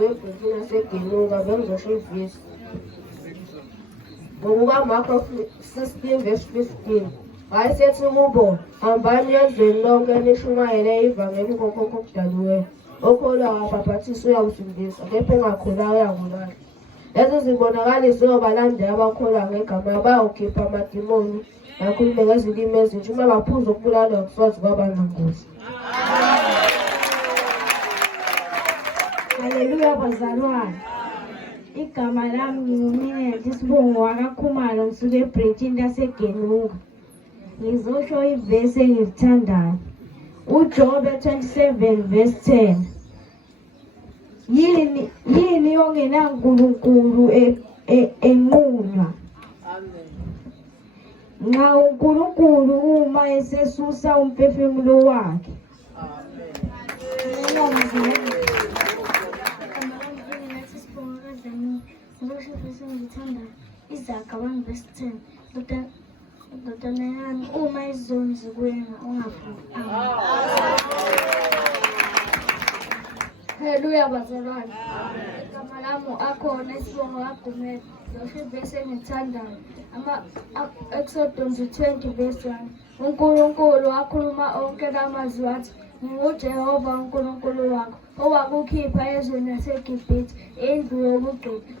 sebhekile segenuka bengizosho ivesi. NgokukaMarko 16 verse 15. Wayesethi kubo, hambani ezweni lonke nishumayele ivangeli kokhokho okudaliweyo. Okholwayo abhaphathiswe uyawusindiswa, kepha ongakholwayo uyangolahla. Lezi zibonakaliso zobalandeli abakholwa ngegama bayawukhipha amadimoni, bakhulume ngezilimi ezintsha, uma baphuza ukubulala okusoze kwaba nangozi. Haleluya bazalwane. Igama lami nginguminenhle Sibongo wakaKhumalo, ngisuke eBreytini laseGenuka. Ngizosho ivesi engilithandayo. uJobe 27 verse 10. Yini ongenaNkulunkulu enqunywa? Nxa uNkulunkulu uma esesusa umphefumulo wakhe. Izaga 1 verse 10. Ndodana yami, uma izonzi kuwena ungavuki. Haleluya bazalwane. Igama lami akhona Sibongo kaGumede. Ngizosho ivesi engilithandayo. Exodus 20 verse 1. uNkulunkulu wakhuluma onke lamazwi wathi, nginguJehova uNkulunkulu wakho, owakukhipha ezweni laseGibhithe, indlu yobugqili.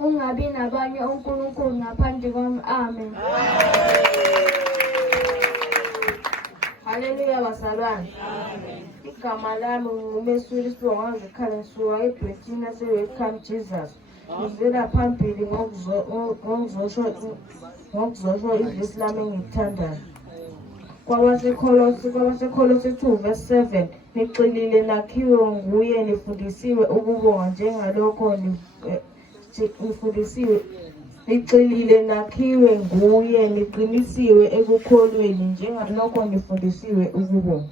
Ungabi nabanye uNkulunkulu ngaphandle kwami. Amen. Haleluya bazalwane. Igama lami ngumesuli Sibongo wangikhala ngisuka eBreytini lase-Welcome Jesus. Ngivela phambili ngokuzosho ivesi lami engilithandayo. KwabaseKolose 2 verse 7. Nixilile nakhiwe nguye, nifundisiwe ukubonga njengalokho nifundisiwe. Nixilile nakhiwe nguye, niqinisiwe ekukholweni njengalokho nifundisiwe ukubonga.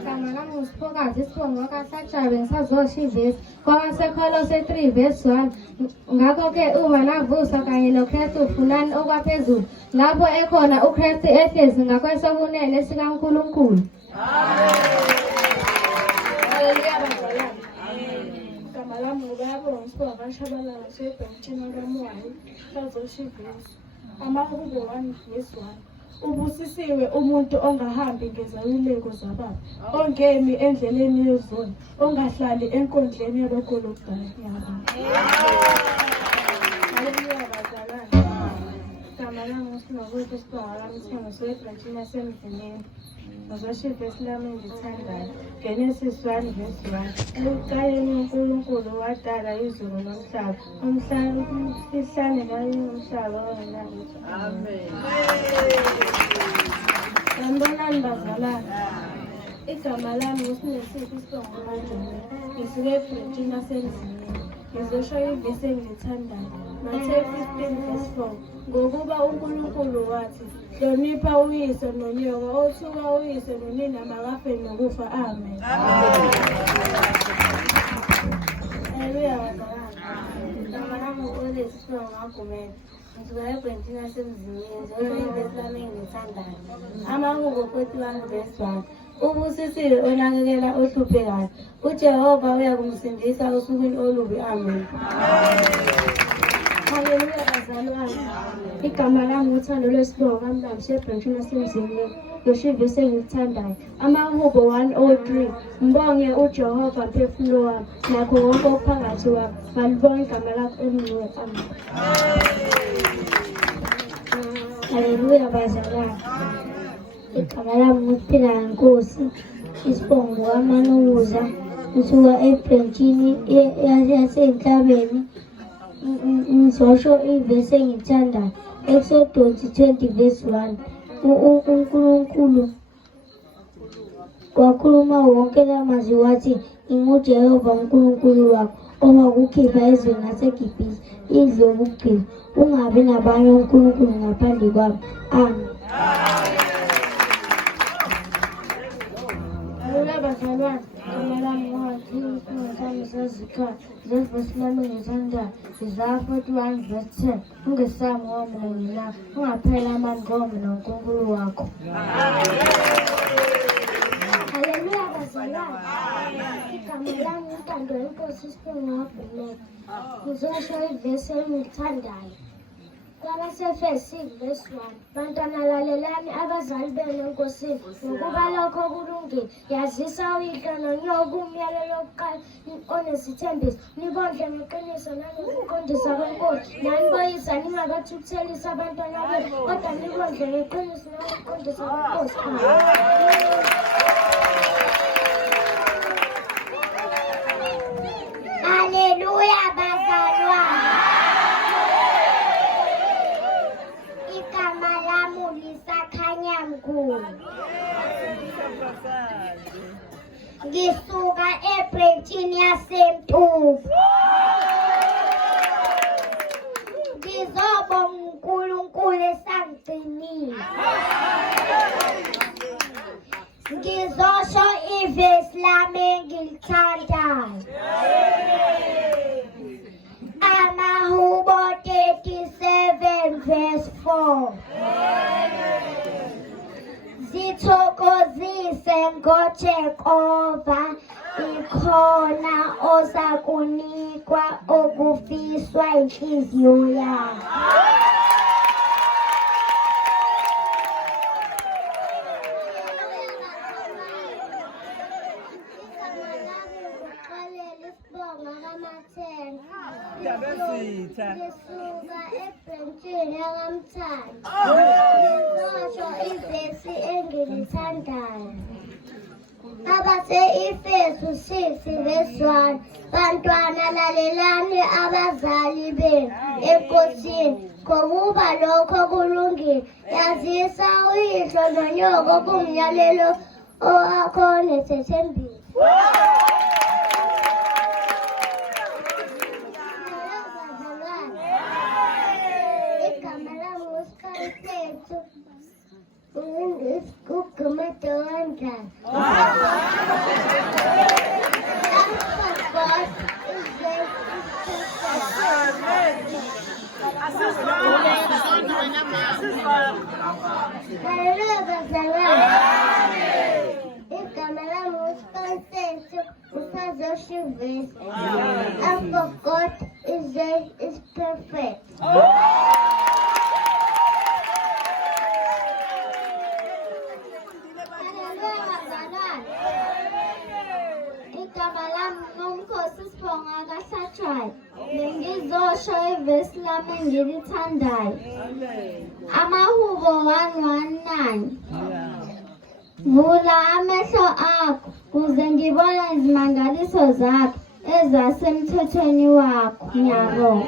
Igama lami nguSiphokazi Sibongo wakaSatshabe, ngisazosho ivesi KwabaseKolose 3 verse 1. Ngakho-ke uma navusa kanye noKristu funani okwaphezulu, lapho ekhona uKristu ehlezi ngakwesokunene sikaNkulunkulu. Haleluya bazalwane. Igama lami nguBayabonga Sibongo kaShabalala eBreytini lakaMowabi. Ngizosho ivesi. Amahubo 1 verse 1. Ubusisiwe umuntu ongahambi ngezaluleko zababa, ongemi endleleni yezoni, ongahlali enkondleni yabagologana. Haleluya bazalwane. Igama lami nguSinokuhle Sibongo kaMthembu, eBreytini lasemzimini. Ngizosho ivesi lami engilithandayo. Genesis 1 verse 1. Ekuqaleni uNkulunkulu wadala izulu nomhlaba. Umhlaba kanye nomhlaba ongenalutho. Amen. Sanibonani bazalwane. Igama lami nguSinesipho Sibongo kaJobe. Ngisuke eBreytini lasemzimini. Ngizosho ivesi engilithandayo. Mateyu 15 verse 4. Ngokuba uNkulunkulu wathi, hlonipha uyise nonyoka, othuka uyise nonina makafe nokufa. Amen. Haleluya bazalwane. Igama lami nguOlesi Sibongo kaGumede. Ngisuka eBreytini lasemzimini. Ngizosho ivesi lami engilithandayo. Amahubo 41 verse 1. Ubusisiwe onakekela ohluphekayo, uJehova uyakumsindisa osukwini olubi. Amen. Haleluya bazalwane. Igama lami nguThando lweSibongo kaMlambo eBreytini lasemzimini. Ngizosho ivesi engilithandayo. Amahubo 103. Mbonge uJehova mphefumulo wami, nakho konke okuphakathi kwami, ngalibonga igama lakho elingcwele. Amen. Haleluya bazalwane. Igama lami nguSiphilayo Nkosi Sibongo kaManukuza, ngisuka eBreytini yasentabeni. Ngizosho ivesi engilithandayo. Exodus 20 verse 1. uNkulunkulu wakhuluma wonke lamazwi wathi, nginguJehova uNkulunkulu wakho, owakukhipha ezweni laseGibhithe, indlu yobugqili. Ungabi nabanye uNkulunkulu ngaphandle kwami. Amen. Haleluya bazalwane. Igama lami nguHathini zevesi lami engilithandayo. Isaiah 41 verse 10. Ungesabi ngoba mina nginawe, ungapheli amandla ngoba mina uNkulunkulu wakho. Haleluya. Igama lami uTando Inkosi Sipho Wabhuleka. Ngizosho ivesi engilithandayo. KwabaseFirst 6:1. Bantwana lalelani abazali benu enkosini ngokuba lokho kulungile. Yazisa uyihlo nonyoko umyalelo wokuqala onesithembiso. Nibondle ngeqiniso nangokuqondisa kwenkosi. Naniboyisa ningabathukuthelisi abantwana benu kodwa nibondle ngeqiniso nangokuqondisa kwenkosi. Haleluya bazalwane. Igama lami Lisakhanya Mkhulu. Ngisuka eBreytini yaseMtuba. Ngizobonga uNkulunkulu esangigcinile. Ngizosho ivesi lami engilithandayo. Amahubo 37:4. Zithokozise ngoJehova, ikhona ozakunikwa okufiswa inhliziyo yakho. Ngisuka eBreytini yakamthanda. Ngizosho ivesi engilithandayo. Abase-Efesu 6:1. Bantwana lalelani abazali benu enkosini ngokuba lokho kulungile. Yazisa uyihlo nonyoko kumyalelo owakho onesithembiso. Igama lami uSiqalesethu. Ugumedondla. Haleluya bazalwane. Igama lami uSiqalesethu. Usazosho ivesi. And for God is perfect. Igama lami uNkosi Sipho kaSathwayo. Ngizosho ivesi lami engilithandayo. Amahubo 1:9. Vula amehlo akho ukuze ngibone izimangaliso zakho ezasemthethweni wakho. Ngiyabonga.